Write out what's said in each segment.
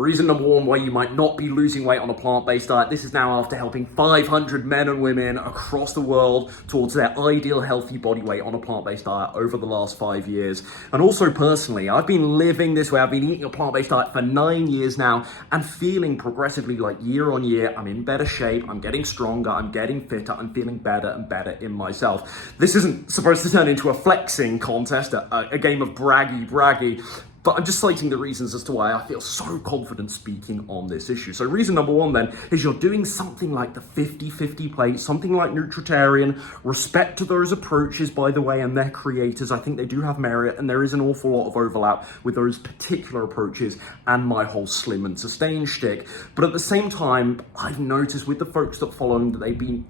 Reason number one why you might not be losing weight on a plant-based diet. This is now after helping 500 men and women across the world towards their ideal healthy body weight on a plant-based diet over the last 5 years. And also personally, I've been living this way. I've been eating a plant-based diet for 9 years now and feeling progressively like year on year, I'm in better shape, I'm getting stronger, I'm getting fitter, I'm feeling better and better in myself. This isn't supposed to turn into a flexing contest, a game of braggy, but I'm just citing the reasons as to why I feel so confident speaking on this issue. So reason number one then is you're doing something like the 50-50 plate, something like Nutritarian. Respect to those approaches, by the way, and their creators. I think they do have merit, and there is an awful lot of overlap with those particular approaches and my whole slim and sustain shtick. But at the same time, I've noticed with the folks that follow them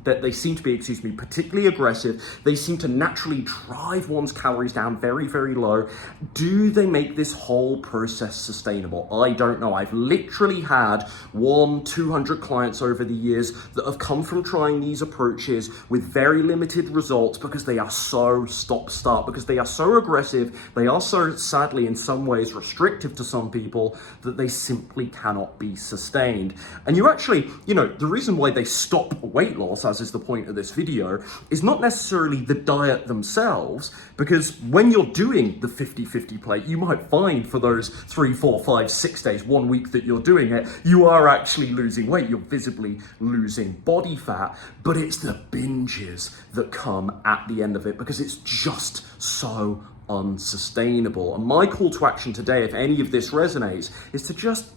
that they seem to be, particularly aggressive. They seem to naturally drive one's calories down very, very low. Do they make this whole process sustainable? I don't know. I've literally had 200 clients over the years that have come from trying these approaches with very limited results because they are so stop-start, because they are so aggressive, they are so sadly in some ways restrictive to some people that they simply cannot be sustained. And you actually, the reason why they stop weight loss, as is the point of this video, is not necessarily the diet themselves, because when you're doing the 50-50 plate, you might find for those 3, 4, 5, 6 days, 1 week that you're doing it, you are actually losing weight. You're visibly losing body fat, but it's the binges that come at the end of it because it's just so unsustainable. And my call to action today, if any of this resonates, is to just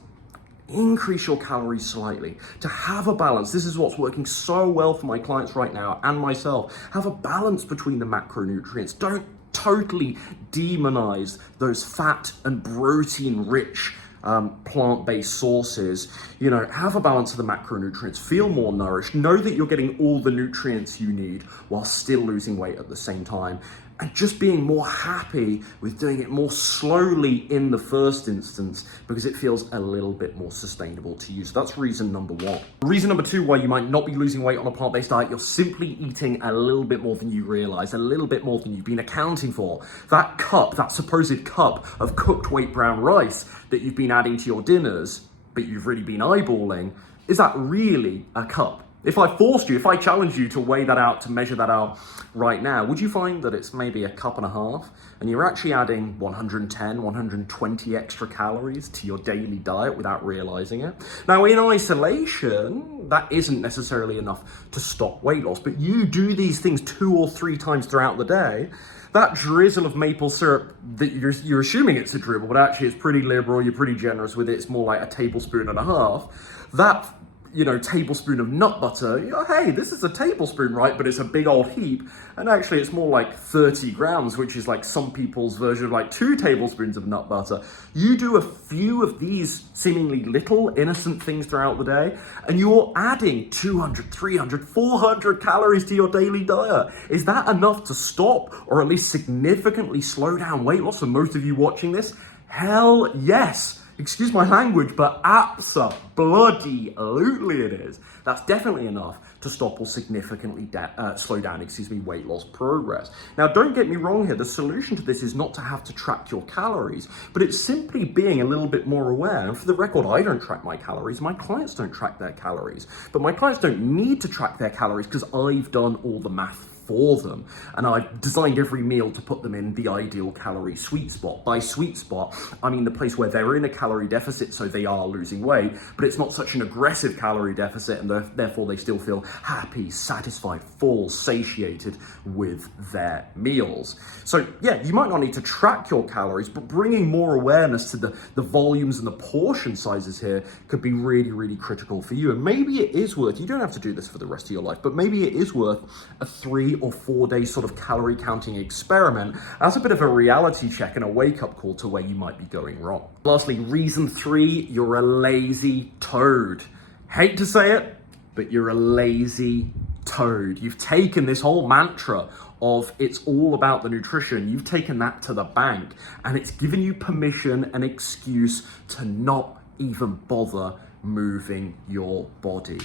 increase your calories slightly, to have a balance. This is what's working so well for my clients right now and myself. Have a balance between the macronutrients. Don't totally demonize those fat and protein rich plant-based sources. Have a balance of the macronutrients, feel more nourished, know that you're getting all the nutrients you need while still losing weight at the same time, and just being more happy with doing it more slowly in the first instance because it feels a little bit more sustainable to you. So that's reason number one. Reason number two why you might not be losing weight on a plant-based diet, you're simply eating a little bit more than you realize, a little bit more than you've been accounting for. That supposed cup of cooked wheat brown rice that you've been adding to your dinners, but you've really been eyeballing, is that really a cup? If I challenged you to weigh that out, to measure that out right now, would you find that it's maybe a cup and a half and you're actually adding 110, 120 extra calories to your daily diet without realizing it? Now, in isolation, that isn't necessarily enough to stop weight loss, but you do these things 2 or 3 times throughout the day. That drizzle of maple syrup that you're assuming it's a dribble, but actually it's pretty liberal, you're pretty generous with it, it's more like a tablespoon and a half. That tablespoon of nut butter, hey, this is a tablespoon, right? But it's a big old heap. And actually it's more like 30 grams, which is like some people's version of like 2 tablespoons of nut butter. You do a few of these seemingly little innocent things throughout the day, and you're adding 200, 300, 400 calories to your daily diet. Is that enough to stop or at least significantly slow down weight loss for most of you watching this? Hell yes. Excuse my language, but absolutely it is. That's definitely enough to stop or significantly slow down, weight loss progress. Now, don't get me wrong here. The solution to this is not to have to track your calories, but it's simply being a little bit more aware. And for the record, I don't track my calories. My clients don't track their calories, but my clients don't need to track their calories because I've done all the math for them. And I've designed every meal to put them in the ideal calorie sweet spot. By sweet spot, I mean the place where they're in a calorie deficit, so they are losing weight, but it's not such an aggressive calorie deficit, and therefore they still feel happy, satisfied, full, satiated with their meals. So yeah, you might not need to track your calories, but bringing more awareness to the volumes and the portion sizes here could be really, really critical for you. And maybe it is worth, you don't have to do this for the rest of your life, but maybe it is worth a 3 or 4 day sort of calorie counting experiment as a bit of a reality check and a wake-up call to where you might be going wrong. Lastly, reason 3, you're a lazy toad. Hate to say it, but you're a lazy toad. You've taken this whole mantra of it's all about the nutrition, you've taken that to the bank, and it's given you permission and excuse to not even bother moving your body.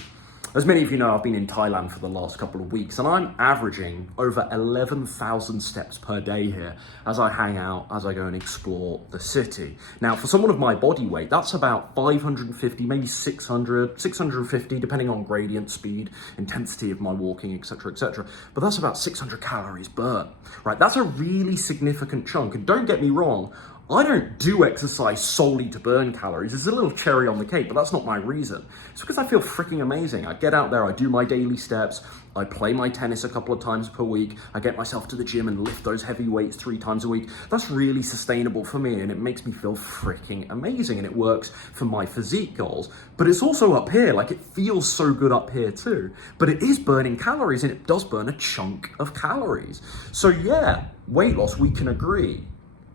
As many of you know, I've been in Thailand for the last couple of weeks and I'm averaging over 11,000 steps per day here as I hang out, as I go and explore the city. Now, for someone of my body weight, that's about 550, maybe 600, 650, depending on gradient, speed, intensity of my walking, etc., etc. But that's about 600 calories burnt, right? That's a really significant chunk. And don't get me wrong, I don't do exercise solely to burn calories. It's a little cherry on the cake, but that's not my reason. It's because I feel freaking amazing. I get out there, I do my daily steps, I play my tennis a couple of times per week, I get myself to the gym and lift those heavy weights 3 times a week. That's really sustainable for me and it makes me feel freaking amazing and it works for my physique goals. But it's also up here, like it feels so good up here too. But it is burning calories and it does burn a chunk of calories. So yeah, weight loss, we can agree,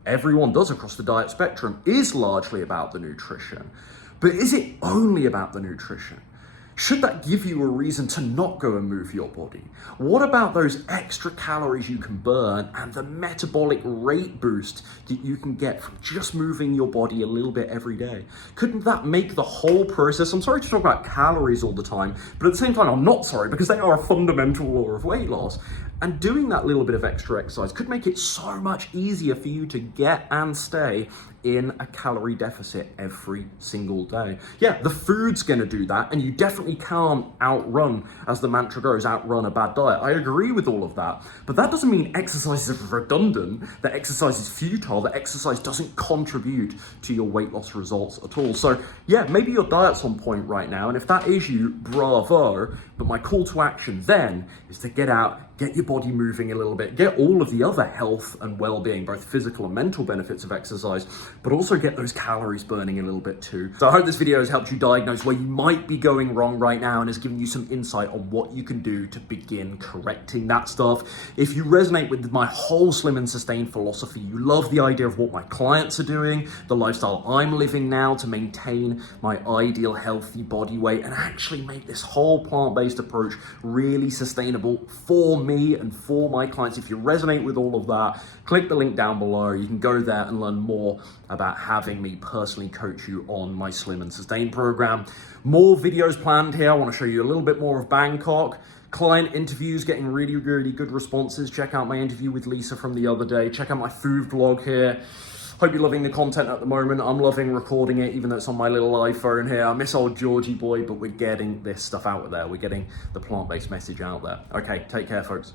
everyone does across the diet spectrum, is largely about the nutrition. But is it only about the nutrition? Should that give you a reason to not go and move your body? What about those extra calories you can burn and the metabolic rate boost that you can get from just moving your body a little bit every day? Couldn't that make the whole process, I'm sorry to talk about calories all the time, but at the same time I'm not sorry because they are a fundamental law of weight loss. And doing that little bit of extra exercise could make it so much easier for you to get and stay in a calorie deficit every single day. Yeah, the food's gonna do that, and you definitely can't outrun, as the mantra goes, outrun a bad diet. I agree with all of that, but that doesn't mean exercise is redundant, that exercise is futile, that exercise doesn't contribute to your weight loss results at all. So yeah, maybe your diet's on point right now, and if that is you, bravo, but my call to action then is to get out, get your body moving a little bit, get all of the other health and well-being, both physical and mental benefits of exercise, but also get those calories burning a little bit too. So I hope this video has helped you diagnose where you might be going wrong right now and has given you some insight on what you can do to begin correcting that stuff. If you resonate with my whole slim and sustain philosophy, you love the idea of what my clients are doing, the lifestyle I'm living now to maintain my ideal healthy body weight and actually make this whole plant-based approach really sustainable for me and for my clients. If you resonate with all of that, click the link down below. You can go there and learn more about having me personally coach you on my Slim and Sustain program. More videos planned here. I want to show you a little bit more of Bangkok. Client interviews getting really, really good responses. Check out my interview with Lisa from the other day. Check out my food vlog here. Hope you're loving the content at the moment. I'm loving recording it, even though it's on my little iPhone here. I miss old Georgie boy, but we're getting this stuff out there. We're getting the plant-based message out there. Okay, take care, folks.